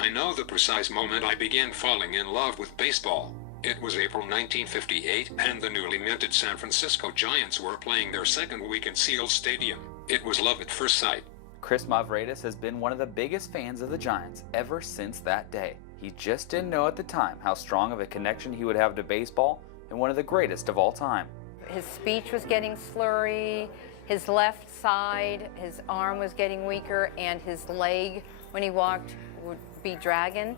I know the precise moment I began falling in love with baseball. It was April 1958, and the newly minted San Francisco Giants were playing their second week in Seal Stadium. It was love at first sight. Chris Mavraedis has been one of the biggest fans of the Giants ever since that day. He just didn't know at the time how strong of a connection he would have to baseball, and one of the greatest of all time. His speech was getting slurry, his left side, his arm was getting weaker, and his leg, when he walked, would be dragging.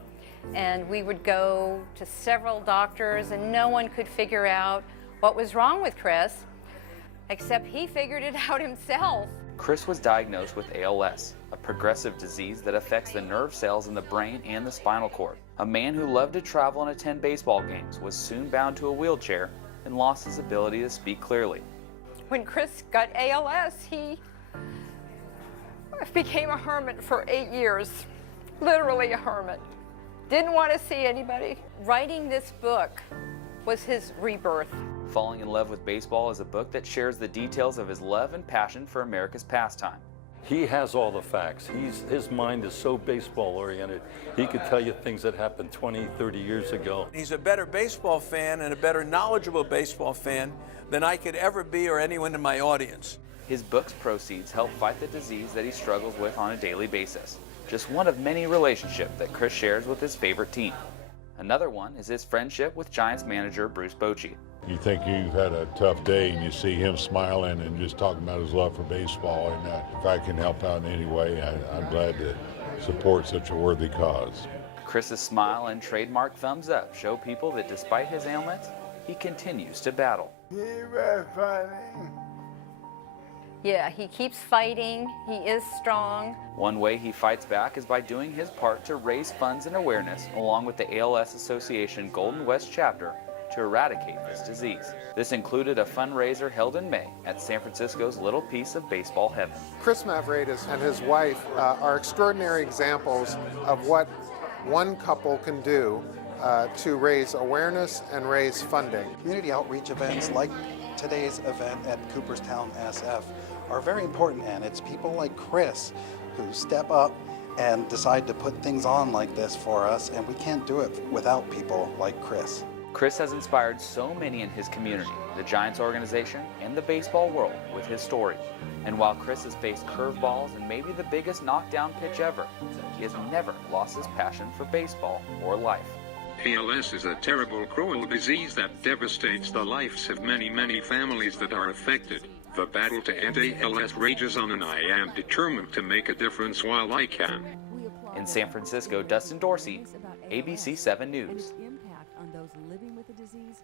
And we would go to several doctors, and no one could figure out what was wrong with Chris, except he figured it out himself. Chris was diagnosed with ALS, a progressive disease that affects the nerve cells in the brain and the spinal cord. A man who loved to travel and attend baseball games was soon bound to a wheelchair and lost his ability to speak clearly. When Chris got ALS, he became a hermit for 8 years, literally a hermit. Didn't want to see anybody. Writing this book was his rebirth. Falling in Love with Baseball is a book that shares the details of his love and passion for America's pastime. He has all the facts. His mind is so baseball oriented. He could tell you things that happened 20, 30 years ago. He's a better baseball fan and a better knowledgeable baseball fan than I could ever be or anyone in my audience. His book's proceeds help fight the disease that he struggles with on a daily basis. Just one of many relationships that Chris shares with his favorite team. Another one is his friendship with Giants manager Bruce Bochy. You think you've had a tough day and you see him smiling and just talking about his love for baseball, and if I can help out in any way, I'm glad to support such a worthy cause. Chris's smile and trademark thumbs up show people that despite his ailments, he continues to battle. Yeah, he keeps fighting. He is strong. One way he fights back is by doing his part to raise funds and awareness along with the ALS Association Golden West chapter to eradicate this disease. This included a fundraiser held in May at San Francisco's Little Piece of Baseball Heaven. Chris Mavraedis and his wife are extraordinary examples of what one couple can do to raise awareness and raise funding. Community outreach events like today's event at Cooperstown SF are very important, and it's people like Chris who step up and decide to put things on like this for us, and we can't do it without people like Chris. Chris has inspired so many in his community, the Giants organization, and the baseball world with his story. And while Chris has faced curveballs and maybe the biggest knockdown pitch ever, he has never lost his passion for baseball or life. ALS is a terrible, cruel disease that devastates the lives of many, many families that are affected. The battle to end ALS rages on, and I am determined to make a difference while I can. In San Francisco, Dustin Dorsey, ABC 7 News. Impact on those living with the disease